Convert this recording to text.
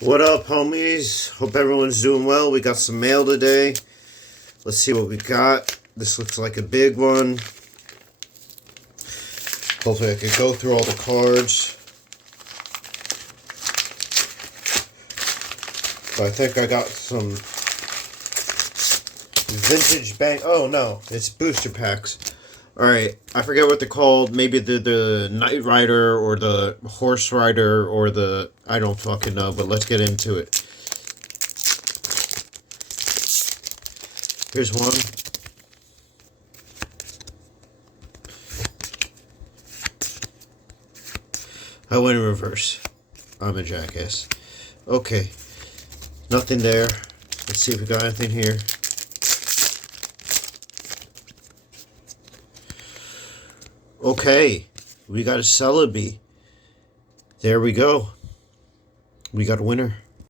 What up, homies? Hope everyone's doing well. We got some mail today. Let's see what we got. This looks like a big one. Hopefully I can go through all the cards. But I think I got some vintage bank. Oh no, it's booster packs. Alright, I forget what they're called. Maybe the Knight Rider or the Horse Rider or the... I don't fucking know, but let's get into it. Here's one. I went in reverse. I'm a jackass. Okay. Nothing there. Let's see if we got anything here. Okay, we got a Celebi. There we go. We got a winner.